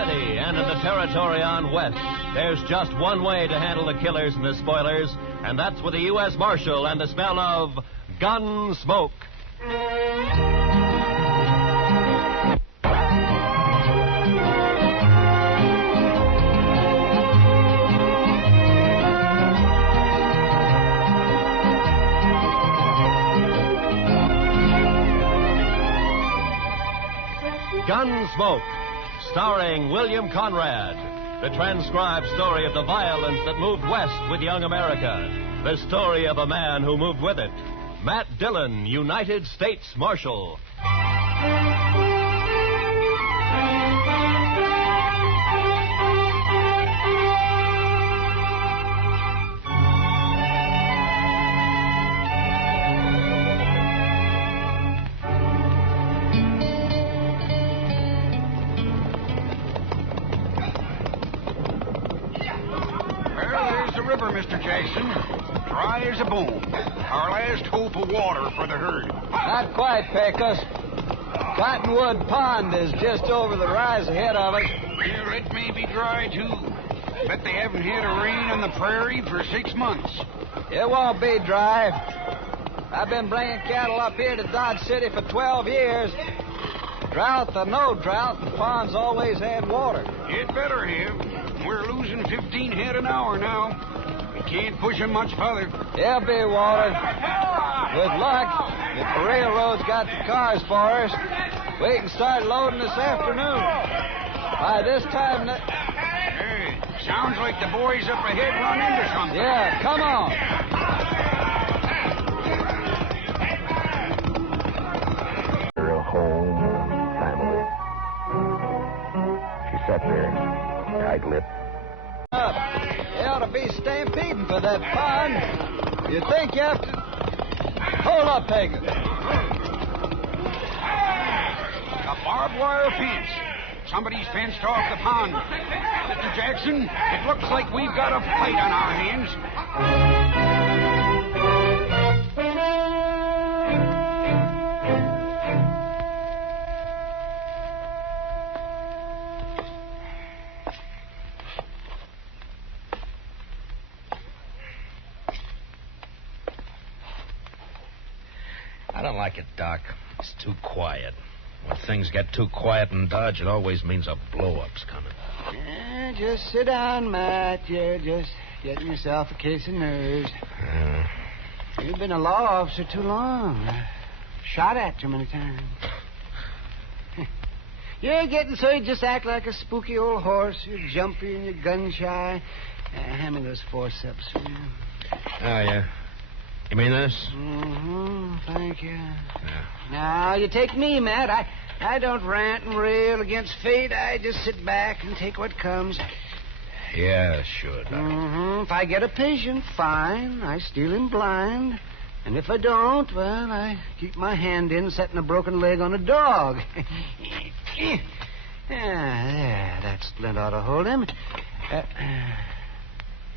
City and in the territory on West, there's just one way to handle the killers and the spoilers, and that's with a U.S. Marshal and the smell of Gunsmoke. Gunsmoke, starring William Conrad. The transcribed story of the violence that moved west with young America. The story of a man who moved with it. Matt Dillon, United States Marshal. Mr. Jackson, dry as a bone. Our last hope of water for the herd. Not quite, Pecos. Cottonwood Pond is just over the rise ahead of us. Here, it may be dry, too. Bet they haven't had a rain on the prairie for 6 months. It won't be dry. I've been bringing cattle up here to Dodge City for 12 years. Drought or no drought, the pond's always had water. It better have. We're losing 15 head an hour now. Can't push him much further. There'll be water. With luck, if the railroad's got the cars for us, we can start loading this afternoon. By this time... Hey, sounds like the boys up ahead run into something. Yeah, come on. Real home and family. She sat there, tight-lipped. They ought to be stampeding for that pond. You think you have to... Hold up, Pecos. A barbed wire fence. Somebody's fenced off the pond. Mr. Jackson, it looks like we've got a fight on our hands. I don't like it, Doc. It's too quiet. When things get too quiet in Dodge, it always means a blow-up's coming. Yeah, just sit down, Matt. You're just getting yourself a case of nerves. You've been a law officer too long. Shot at too many times. You're getting so you just act like a spooky old horse. You're jumpy and you're gun-shy. Hand me those forceps, will you? Oh, yeah. You mean this? Mm-hmm. Thank you. Yeah. Now, you take me, Matt. I don't rant and rail against fate. I just sit back and take what comes. Yeah, sure, Doc. Mm-hmm. If I get a patient, fine. I steal him blind. And if I don't, well, I keep my hand in setting a broken leg on a dog. There, that splint ought to hold him.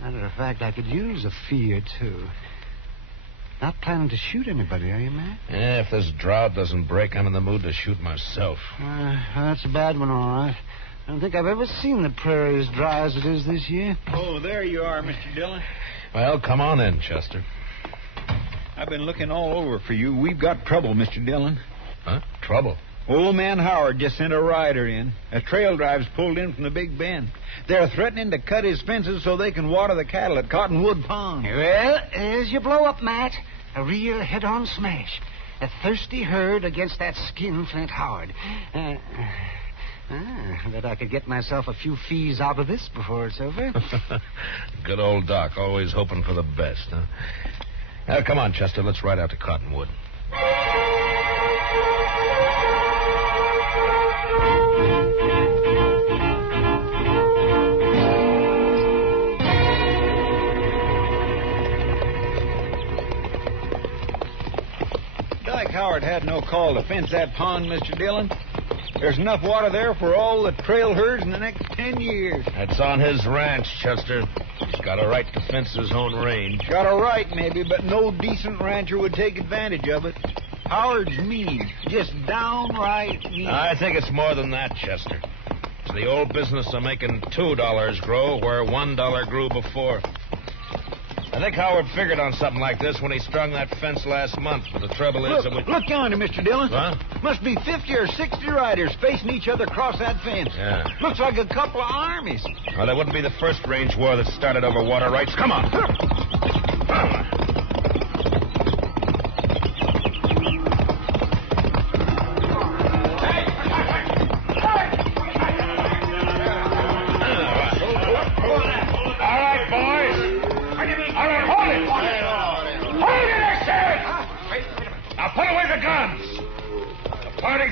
Matter of fact, I could use a fee or two. Not planning to shoot anybody, are you, Matt? Yeah, if this drought doesn't break, I'm in the mood to shoot myself. That's a bad one, all right. I don't think I've ever seen the prairie as dry as it is this year. Oh, there you are, Mr. Dillon. Well, come on in, Chester. I've been looking all over for you. We've got trouble, Mr. Dillon. Huh? Trouble? Old man Howard just sent a rider in. A trail drive's pulled in from the Big Bend. They're threatening to cut his fences so they can water the cattle at Cottonwood Pond. Well, there's your blow-up, Matt. A real head-on smash. A thirsty herd against that skinflint Howard. Bet I could get myself a few fees out of this before it's over. Good old Doc, always hoping for the best, huh? Now, come on, Chester, let's ride out to Cottonwood. Howard had no call to fence that pond, Mr. Dillon. There's enough water there for all the trail herds in the next 10 years. That's on his ranch, Chester. He's got a right to fence his own range. Got a right, maybe, but no decent rancher would take advantage of it. Howard's mean. Just downright mean. I think it's more than that, Chester. It's the old business of making $2 grow where $1 grew before. I think Howard figured on something like this when he strung that fence last month. But the trouble is... Look yonder, Mr. Dillon. Huh? Must be 50 or 60 riders facing each other across that fence. Yeah. Looks like a couple of armies. Well, it wouldn't be the first range war that started over water rights. Come on.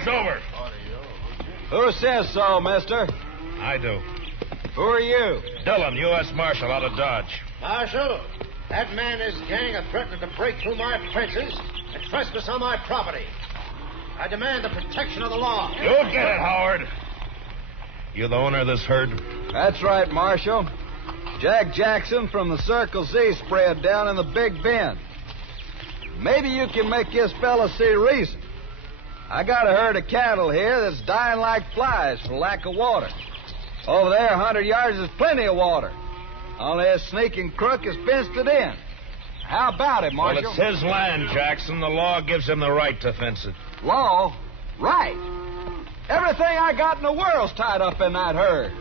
Over. Who says so, mister? I do. Who are you? Dillon, U.S. Marshal, out of Dodge. Marshal, that man and his gang are threatening to break through my fences and trespass on my property. I demand the protection of the law. You'll get it, Howard. You the owner of this herd? That's right, Marshal. Jack Jackson from the Circle Z spread down in the Big Bend. Maybe you can make this fella see reason. I got a herd of cattle here that's dying like flies for lack of water. Over there, 100 yards, is plenty of water. Only this sneaking crook has fenced it in. How about it, Marshal? Well, it's his land, Jackson. The law gives him the right to fence it. Law? Right. Everything I got in the world's tied up in that herd.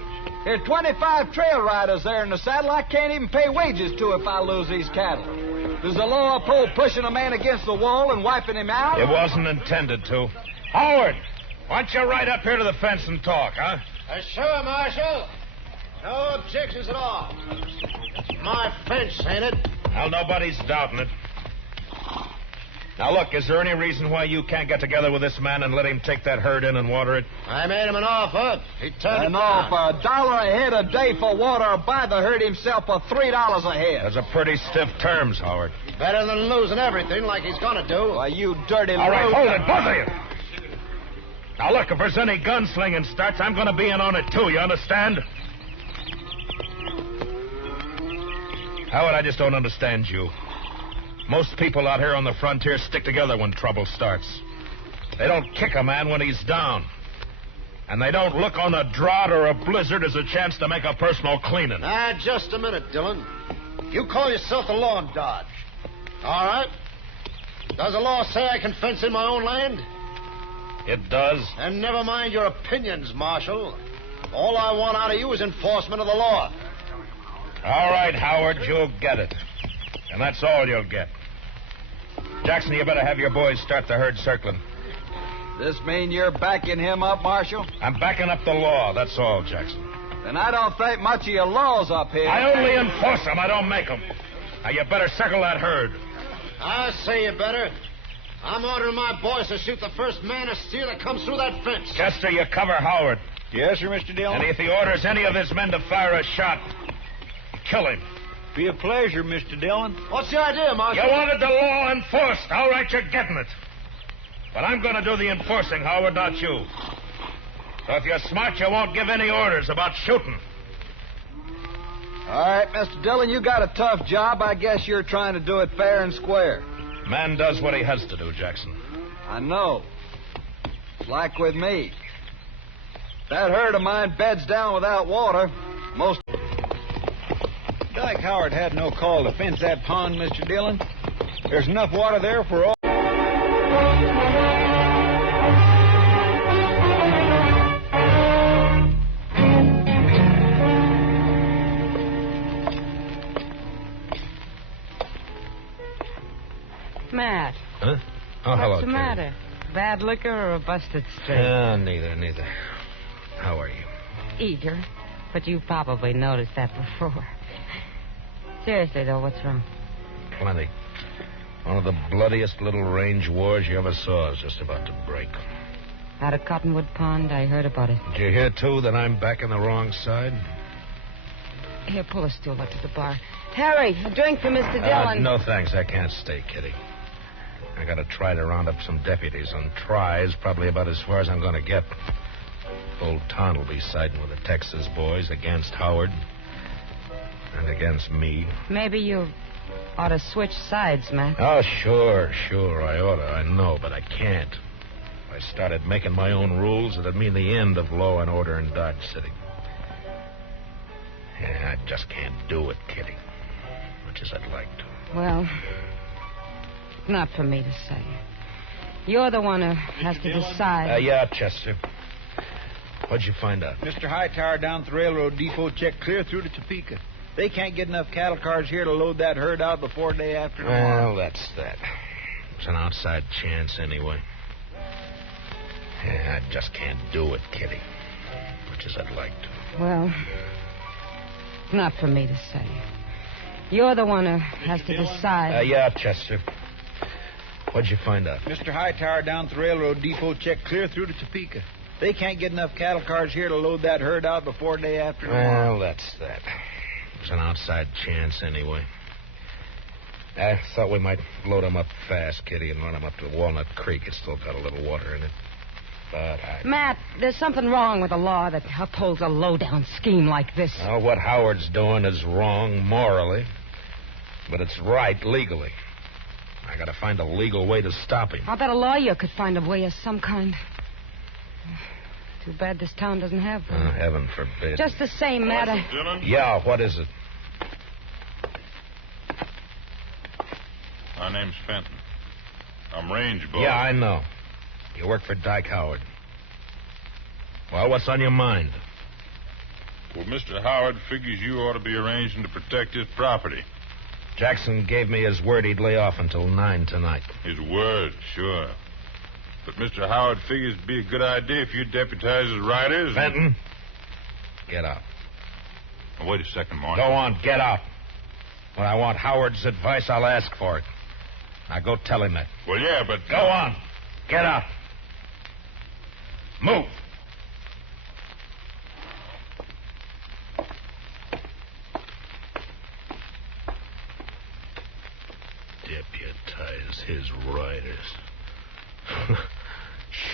There are 25 trail riders there in the saddle I can't even pay wages to if I lose these cattle. Does the law uphold pushing a man against the wall and wiping him out? It wasn't intended to. Howard, why don't you ride up here to the fence and talk, huh? Sure, Marshal. No objections at all. It's my fence, ain't it? Well, nobody's doubting it. Now, look, is there any reason why you can't get together with this man and let him take that herd in and water it? I made him an offer. He turned it No, down. for $1 a head a day for water, or buy the herd himself for $3 a head. Those are pretty stiff terms, Howard. Better than losing everything like he's gonna do. Why, you dirty All right, loser. hold it, both of you. Now, look, if there's any gunslinging starts, I'm going to be in on it, too, you understand? Howard, I just don't understand you. Most people out here on the frontier stick together when trouble starts. They don't kick a man when he's down. And they don't look on a drought or a blizzard as a chance to make a personal cleaning. Just a minute, Dillon. You call yourself the law in Dodge. All right. Does the law say I can fence in my own land? It does. And never mind your opinions, Marshal. All I want out of you is enforcement of the law. All right, Howard, you'll get it. And that's all you'll get. Jackson, you better have your boys start the herd circling. This mean you're backing him up, Marshal? I'm backing up the law, that's all, Jackson. Then I don't think much of your laws up here. I only enforce them, I don't make them. Now, you better circle that herd. I say you better. I'm ordering my boys to shoot the first man or steer that comes through that fence. Chester, you cover Howard. Yes, sir, Mr. Dillon. And if he orders any of his men to fire a shot, kill him. Be a pleasure, Mr. Dillon. What's your idea, Marshal? You wanted the law enforced. All right, you're getting it. But I'm going to do the enforcing, Howard, not you. So if you're smart, you won't give any orders about shooting. All right, Mr. Dillon, you got a tough job. I guess you're trying to do it fair and square. Man does what he has to do, Jackson. I know. It's like with me. That herd of mine beds down without water. Most... Like Howard had no call to fence that pond, Mr. Dillon. There's enough water there for all. Matt. Huh? Oh, hello, What's the Kitty. matter? Bad liquor or a busted streak? Neither. How are you? Eager. But you probably noticed that before. Seriously, though, what's wrong? Plenty. One of the bloodiest little range wars you ever saw is just about to break. Out of Cottonwood Pond, I heard about it. Did you hear, too, that I'm back on the wrong side? Here, pull a stool up to the bar. Harry, a drink for Mr. Dillon. No, thanks. I can't stay, Kitty. I gotta try to round up some deputies, and try is probably about as far as I'm gonna get. Old Ton will be siding with the Texas boys against Howard and against me. Maybe you ought to switch sides, Matt. Oh, sure, I oughta. I know, but I can't. If I I started making my own rules, it'd mean the end of law and order in Dodge City. Yeah, I just can't do it, Kitty. Much as I'd like to. Well, not for me to say. You're the one who has to decide. Yeah, Chester. What'd you find out? Mr. Hightower down at the railroad depot checked clear through to Topeka. They can't get enough cattle cars here to load that herd out before day after tomorrow. Well, that's that. It's an outside chance anyway. Yeah, I just can't do it, Kitty. Much as I'd like to. Well, not for me to say. You're the one who has to decide. Yeah, Chester. What'd you find out? Mr. Hightower down at the railroad depot checked clear through to Topeka. They can't get enough cattle cars here to load that herd out before day after tomorrow. Well, that's that. It's an outside chance anyway. I thought we might load them up fast, Kitty, and run them up to Walnut Creek. It's still got a little water in it. But Matt, there's something wrong with a law that upholds a low-down scheme like this. Well, what Howard's doing is wrong morally, but it's right legally. I gotta find a legal way to stop him. I'll bet a lawyer could find a way of some kind. Too bad this town doesn't have one. Heaven forbid. Just the same, Matt. Dillon? Yeah, what is it? My name's Fenton. I'm range boss. Yeah, I know. You work for Dyke Howard. Well, what's on your mind? Well, Mr. Howard figures you ought to be arranging to protect his property. Jackson gave me his word he'd lay off until 9 tonight. His word, sure. But Mr. Howard figures it'd be a good idea if you deputize his riders. Fenton, get out. Now, wait a second, Marshal. Go on, get out. When I want Howard's advice, I'll ask for it. Now go tell him that. Well, yeah, but... Go on. Get out. Move. Deputize his riders.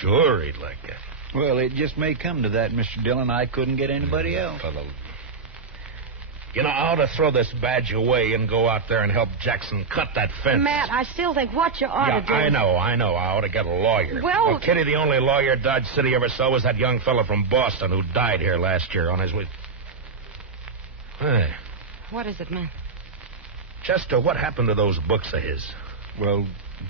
Sure, he'd like that. Well, it just may come to that, Mr. Dillon. I couldn't get anybody else. Fellow. You know, I ought to throw this badge away and go out there and help Jackson cut that fence. Matt, I still think what you ought to do... I know. I ought to get a lawyer. Well, Kitty, the only lawyer Dodge City ever saw was that young fella from Boston who died here last year on his way... Hey. What is it, Matt? Chester, what happened to those books of his? Well,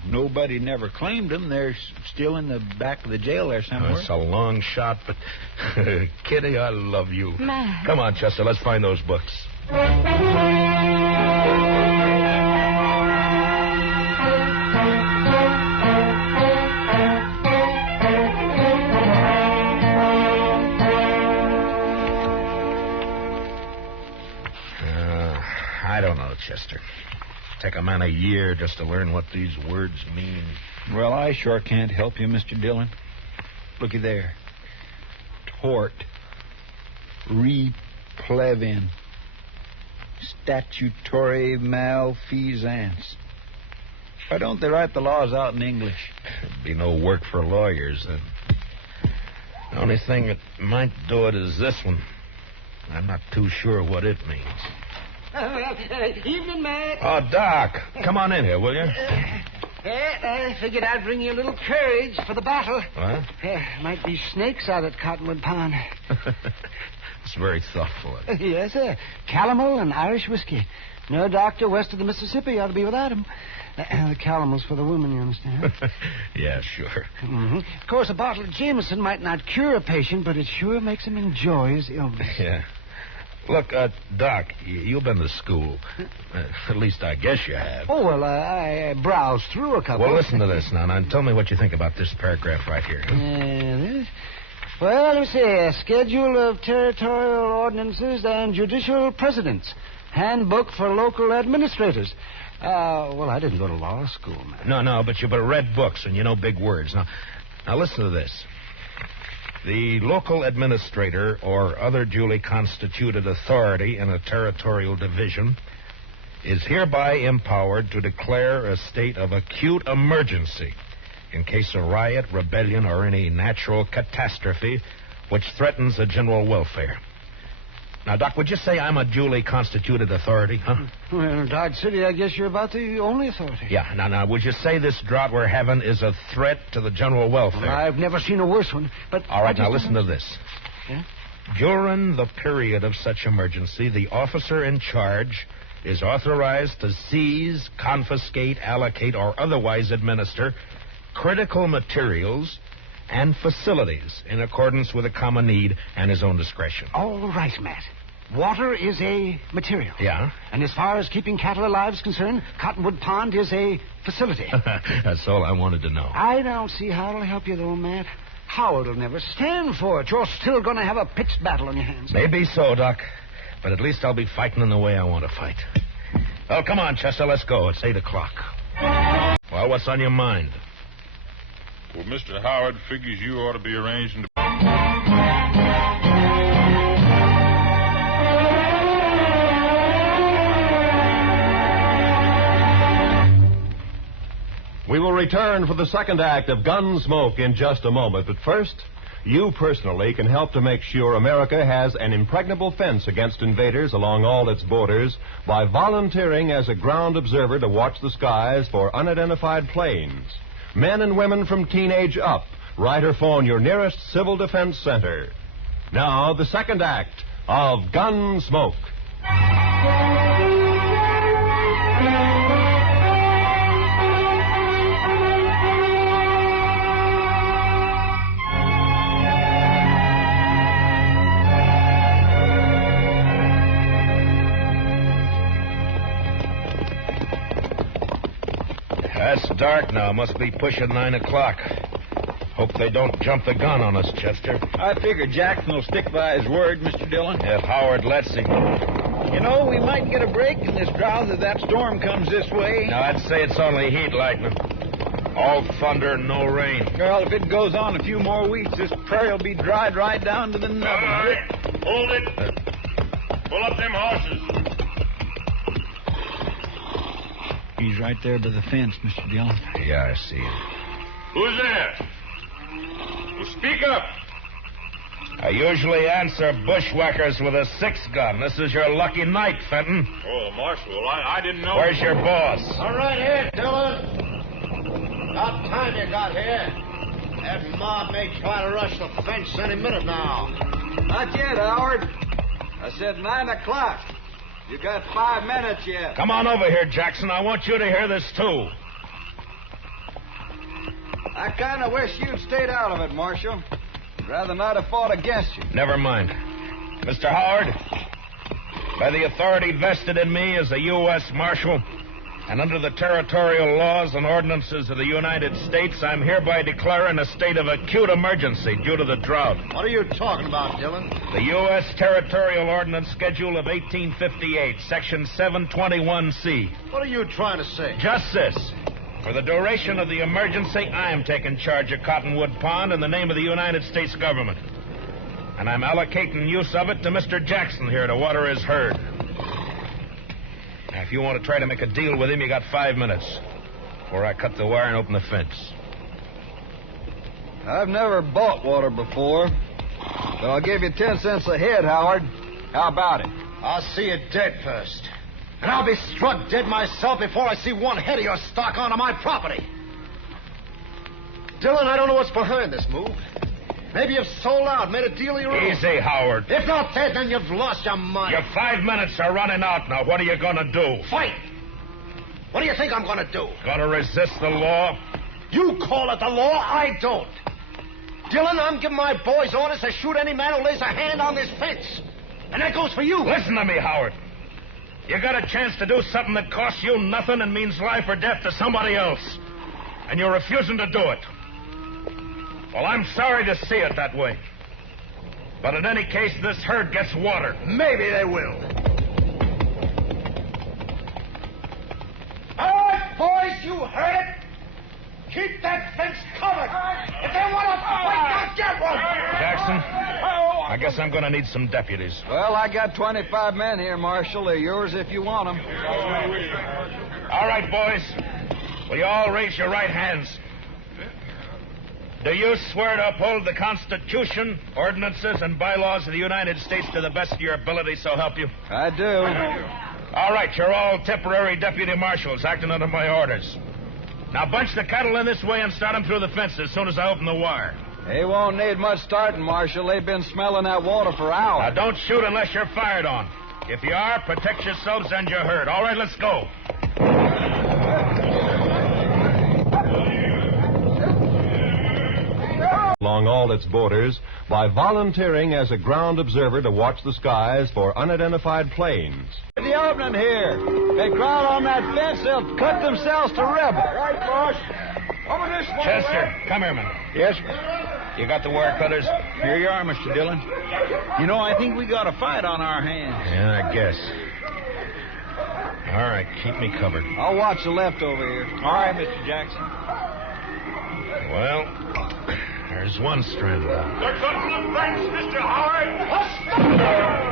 nobody never claimed them. They're still in the back of the jail there somewhere. It's a long shot, but... Kitty, I love you. Matt. Come on, Chester, let's find those books. I don't know, Chester. Take a man a year just to learn what these words mean. Well, I sure can't help you, Mr. Dillon. Looky there. Tort. Replevin. Statutory malfeasance. Why don't they write the laws out in English? There'd be no work for lawyers then. The only thing that might do it is this one. I'm not too sure what it means. Evening, Matt. Oh, Doc, come on in here, will you? I figured I'd bring you a little courage for the battle. What? Might be snakes out at Cottonwood Pond. It's very thoughtful. Yes, sir. Calomel and Irish whiskey. No doctor west of the Mississippi ought to be without them. The calomel's for the women, you understand? Yeah, sure. Mm-hmm. Of course, a bottle of Jameson might not cure a patient, but it sure makes him enjoy his illness. Yeah. Look, Doc, you've been to school. At least I guess you have. Oh, well, I browsed through a couple. Well, listen to this now, and tell me what you think about this paragraph right here. This? Well, let me see. A schedule of territorial ordinances and judicial precedents. Handbook for local administrators. Well, I didn't go to law school, man. No, but you've read books, and you know big words. Now listen to this. The local administrator or other duly constituted authority in a territorial division is hereby empowered to declare a state of acute emergency in case of riot, rebellion, or any natural catastrophe which threatens the general welfare. Now, Doc, would you say I'm a duly constituted authority, huh? Well, in Dodge City, I guess you're about the only authority. Yeah. Now, would you say this drought we're having is a threat to the general welfare? Well, I've never seen a worse one, but... All right, now listen to this. Yeah? During the period of such emergency, the officer in charge is authorized to seize, confiscate, allocate, or otherwise administer critical materials and facilities in accordance with a common need and his own discretion. All right, Matt. Water is a material. Yeah? And as far as keeping cattle alive is concerned, Cottonwood Pond is a facility. That's all I wanted to know. I don't see how it'll help you, though, Matt. Howard will never stand for it. You're still going to have a pitched battle on your hands. Maybe so, Doc. But at least I'll be fighting in the way I want to fight. Well, come on, Chester, let's go. It's 8 o'clock. Well, what's on your mind? Well, Mr. Howard figures you ought to be arranging to... We will return for the second act of Gunsmoke in just a moment. But first, you personally can help to make sure America has an impregnable fence against invaders along all its borders by volunteering as a ground observer to watch the skies for unidentified planes. Men and women from teenage up. Write or phone your nearest Civil Defense Center. Now, the second act of Gunsmoke. It's dark now. Must be pushing 9 o'clock. Hope they don't jump the gun on us, Chester. I figure Jackson will stick by his word, Mr. Dillon. If Howard lets him. You know, we might get a break in this drought if that storm comes this way. Now, I'd say it's only heat lightning. All thunder, no rain. Well, if it goes on a few more weeks, this prairie will be dried right down to the nub. All right. Hold it. Pull up them horses. He's right there by the fence, Mr. Dillon. Yeah, I see him. Who's there? Well, speak up. I usually answer bushwhackers with a 6-gun. This is your lucky night, Fenton. Oh, Marshal, I didn't know... Where's your boss? All right here, Dillon. About time you got here. That mob may try to rush the fence any minute now. Not yet, Howard. I said 9 o'clock. You got 5 minutes yet. Come on over here, Jackson. I want you to hear this, too. I kind of wish you'd stayed out of it, Marshal. I'd rather not have fought against you. Never mind. Mr. Howard, by the authority vested in me as a U.S. Marshal, and under the territorial laws and ordinances of the United States, I'm hereby declaring a state of acute emergency due to the drought. What are you talking about, Dillon? The U.S. Territorial Ordinance Schedule of 1858, Section 721C. What are you trying to say? Just this. For the duration of the emergency, I am taking charge of Cottonwood Pond in the name of the United States government. And I'm allocating use of it to Mr. Jackson here to water his herd. Now, if you want to try to make a deal with him, you got 5 minutes before I cut the wire and open the fence. I've never bought water before, but I'll give you 10 cents a head, Howard. How about it? I'll see you dead first. And I'll be struck dead myself before I see one head of your stock onto my property. Dillon, I don't know what's behind this move. Maybe you've sold out, made a deal of your own. Easy, Howard. If not that, then you've lost your mind. Your 5 minutes are running out now. What are you going to do? Fight! What do you think I'm going to do? Going to resist the law? You call it the law, I don't. Dillon, I'm giving my boys orders to shoot any man who lays a hand on this fence. And that goes for you. Listen to me, Howard. You got a chance to do something that costs you nothing and means life or death to somebody else. And you're refusing to do it. Well, I'm sorry to see it that way. But in any case, this herd gets water. Maybe they will. All right, boys, you heard it. Keep that fence covered. If they want to fight, they'll get one. Jackson, I guess I'm going to need some deputies. Well, I got 25 men here, Marshal. They're yours if you want them. All right, boys. Will you all raise your right hands? Do you swear to uphold the Constitution, ordinances, and bylaws of the United States to the best of your ability, so help you? I do. All right, you're all temporary deputy marshals acting under my orders. Now bunch the cattle in this way and start them through the fence as soon as I open the wire. They won't need much starting, Marshal. They've been smelling that water for hours. Now don't shoot unless you're fired on. If you are, protect yourselves and your herd. All right, let's go. Along all its borders by volunteering as a ground observer to watch the skies for unidentified planes. The opening here. They crowd on that fence, they'll cut themselves to rebel. Right, boss. Over this way. Chester, come here, man. Yes, You got the wire cutters? here you are, Mr. Dillon. You know, I think we got a fight on our hands. Yeah, I guess. All right, keep me covered. I'll watch the left over here. All right, Mr. Jackson. Well, there's one stranded out. They're cutting the fence, Mr. Howard.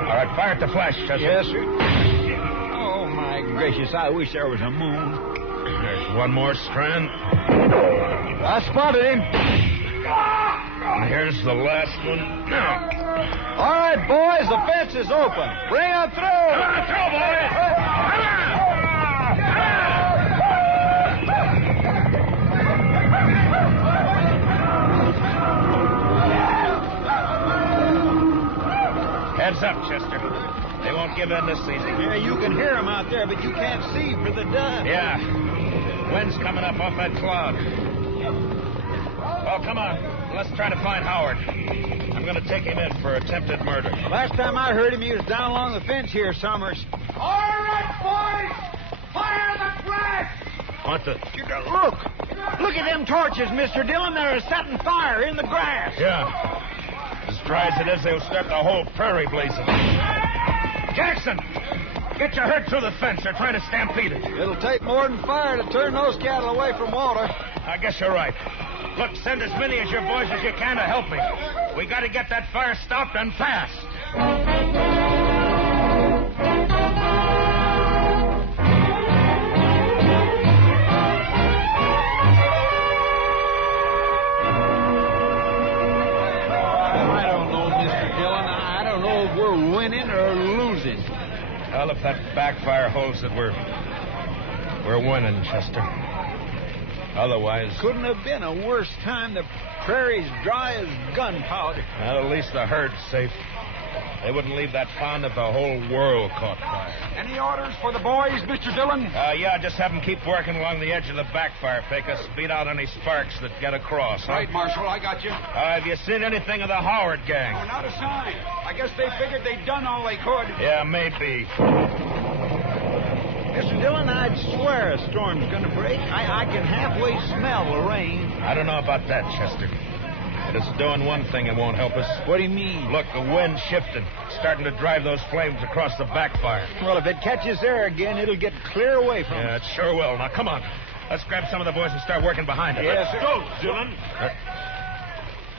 All right, fire at the flash, Chester. Yes, sir. Oh, my gracious, I wish there was a moon. There's one more strand. I spotted him. And here's the last one. Now. All right, boys, the fence is open. Bring them through. Come on, through, boys. Come on. Heads up, Chester. They won't give in this season. Yeah, you can hear them out there, but you can't see for the dust. Yeah. Wind's coming up off that cloud. Well, come on. Let's try to find Howard. I'm going to take him in for attempted murder. Last time I heard him, he was down along the fence here, Summers. All right, boys. Fire the flash. What the? Look! Look at them torches, Mr. Dillon. They're setting fire in the grass. Yeah. As dry as it is, they'll start the whole prairie blazing. Jackson! Get your herd through the fence. They're trying to stampede it. It'll take more than fire to turn those cattle away from water. I guess you're right. Look, send as many of your boys as you can to help me. We got to get that fire stopped and fast. I don't know, Mr. Dillon. I don't know if we're winning or losing. Well, if that backfire holds it, we're winning, Chester. Otherwise... Couldn't have been a worse time. The prairie's dry as gunpowder. Well, at least the herd's safe. They wouldn't leave that pond if the whole world caught fire. Any orders for the boys, Mr. Dillon? Yeah, just have them keep working along the edge of the backfire, Pecos. Beat out any sparks that get across. Huh? Right, Marshal, I got you. Have you seen anything of the Howard gang? Oh, not a sign. I guess they figured they'd done all they could. Yeah, maybe. Mr. Dillon, I'd swear a storm's going to break. I can halfway smell the rain. I don't know about that, Chester. But it's doing one thing it won't help us. What do you mean? Look, the wind's shifting. Starting to drive those flames across the backfire. Well, if it catches there again, it'll get clear away from Yeah, us. it sure will. Now, come on. Let's grab some of the boys and start working behind it. Yes, Let's go, Dillon.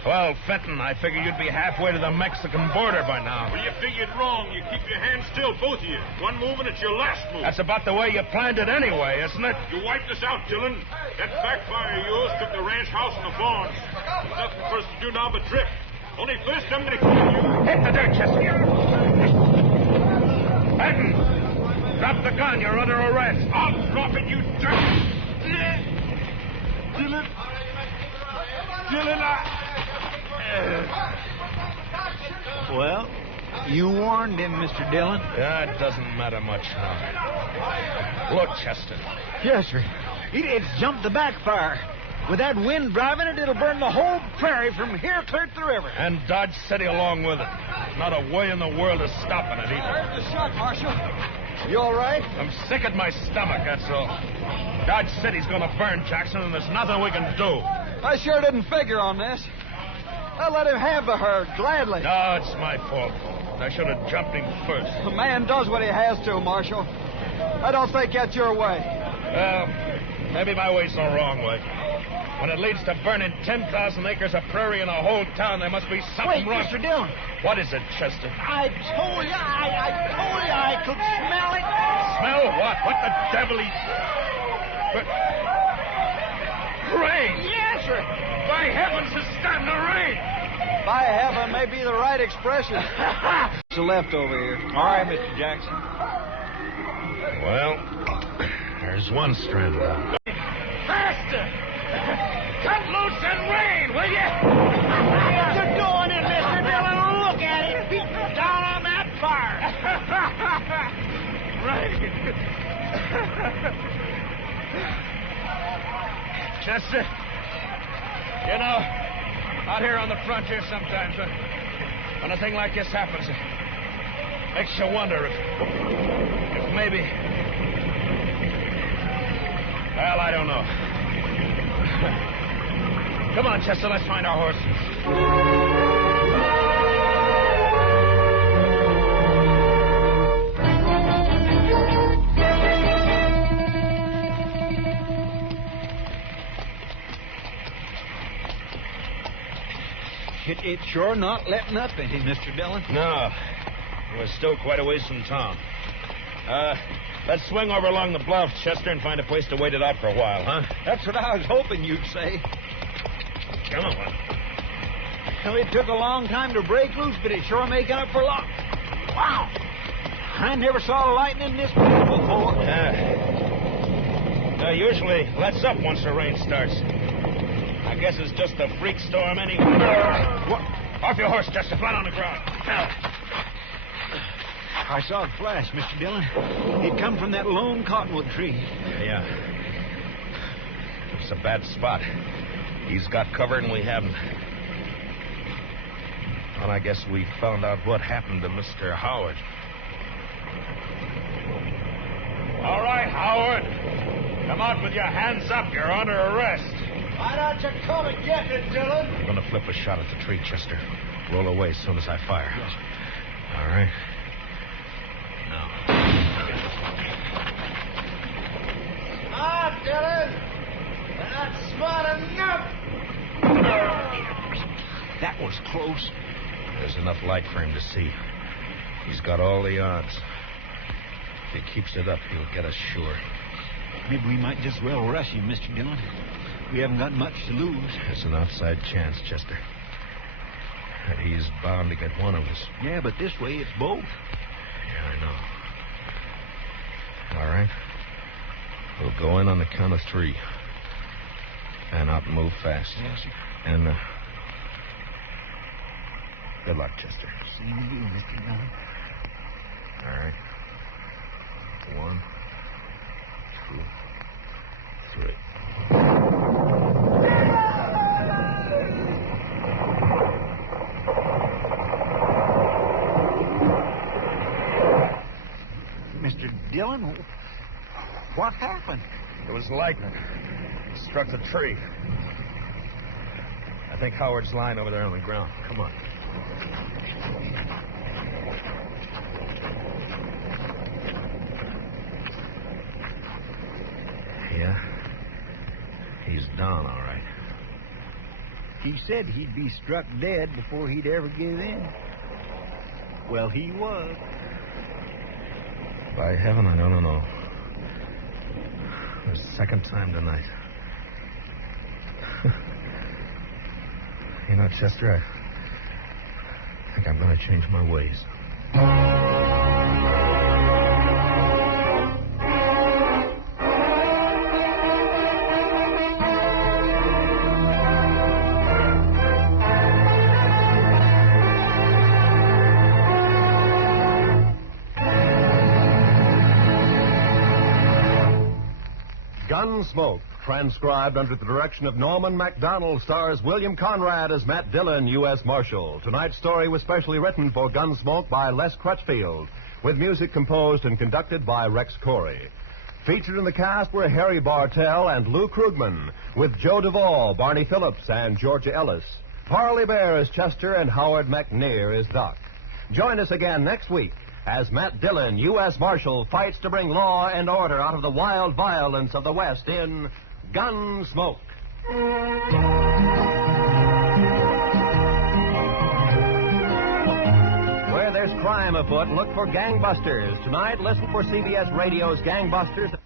Well, Fenton, I figured you'd be halfway to the Mexican border by now. Well, you figured wrong. You keep your hands still, both of you. One move and it's your last move. That's about the way you planned it anyway, isn't it? You wiped us out, Dillon. That backfire of yours took the ranch house and the barns. There's nothing for us to do now but drift. Only first I'm going to kill you. Hit the dirt, Chester. Fenton, drop the gun. You're under arrest. I'll drop it, you dirt. Dillon. Dillon, Well, you warned him, Mr. Dillon. Yeah, it doesn't matter much now. Look, Chester. Yes, sir. It's jumped the backfire. With that wind driving it, it'll burn the whole prairie from here clear to the river. And Dodge City along with it. Not a way in the world of stopping it either. Heard the shot, Marshal. You all right? I'm sick at my stomach, that's all. Dodge City's gonna burn, Jackson, and there's nothing we can do. I sure didn't figure on this. I let him have the herd, gladly. No, it's my fault. I should have jumped him first. A man does what he has to, Marshal. I don't think that's your way. Well, maybe my way's the wrong way. When it leads to burning 10,000 acres of prairie in a whole town, there must be something Wait, wrong. Mr. Dillon. What is it, Chester? I told you I could smell it. Smell what? What the devil? Rain! Yes, sir. By heavens, it's starting to rain. By heaven may be the right expression. It's a leftover here. All right, Mr. Jackson. Well, there's one strand left. Faster! Cut loose and rain, will you? What you doing in, Mr. Dillon? Look at it. Beating down on that fire. Rain. Chester, you know, out here on the frontier sometimes, when a thing like this happens, it makes you wonder if maybe... Well, I don't know. Come on, Chester, let's find our horses. It's sure not letting up, ain't it, Mr. Dillon? No. We're still quite a ways from town. Let's swing over along the bluff, Chester, and find a place to wait it out for a while, huh? That's what I was hoping you'd say. Come on. Well, it took a long time to break loose, but it's sure making up for lost. Wow! I never saw lightning this big before. Usually lets up once the rain starts. I guess it's just a freak storm anyway. What? Off your horse, Chester. Flat on the ground. Now. I saw a flash, Mr. Dillon. It come from that lone cottonwood tree. Yeah. It's a bad spot. He's got cover and we haven't. Well, I guess we found out what happened to Mr. Howard. All right, Howard. Come out with your hands up. You're under arrest. Why don't you come and get it, Dillon? I'm going to flip a shot at the tree, Chester. Roll away as soon as I fire. Yes. All right. Now. Ah, Dillon! You're not smart enough! That was close. There's enough light for him to see. He's got all the odds. If he keeps it up, he'll get us sure. Maybe we might just well rush him, Mr. Dillon. We haven't got much to lose. There's an outside chance, Chester. He's bound to get one of us. Yeah, but this way it's both. Yeah, I know. All right. We'll go in on the count of 3. And out and move fast. Yes, sir. And, good luck, Chester. Same to you, Mr. Dillon. All right. 1, 2, 3. Mr. Dillon, what happened? It was lightning. It struck the tree. I think Howard's lying over there on the ground. Come on. Yeah. He's down, all right. He said he'd be struck dead before he'd ever give in. Well, he was. By heaven, I don't know. The second time tonight. You know, Chester, I think I'm going to change my ways. Gunsmoke, transcribed under the direction of Norman Macdonnell, stars William Conrad as Matt Dillon, U.S. Marshal. Tonight's story was specially written for Gunsmoke by Les Crutchfield, with music composed and conducted by Rex Corey. Featured in the cast were Harry Bartell and Lou Krugman, with Joe Duvall, Barney Phillips, and Georgia Ellis. Parley Baer as Chester and Howard McNear as Doc. Join us again next week as Matt Dillon, U.S. Marshal, fights to bring law and order out of the wild violence of the West in Gunsmoke. Where there's crime afoot, look for gangbusters. Tonight, listen for CBS Radio's Gangbusters.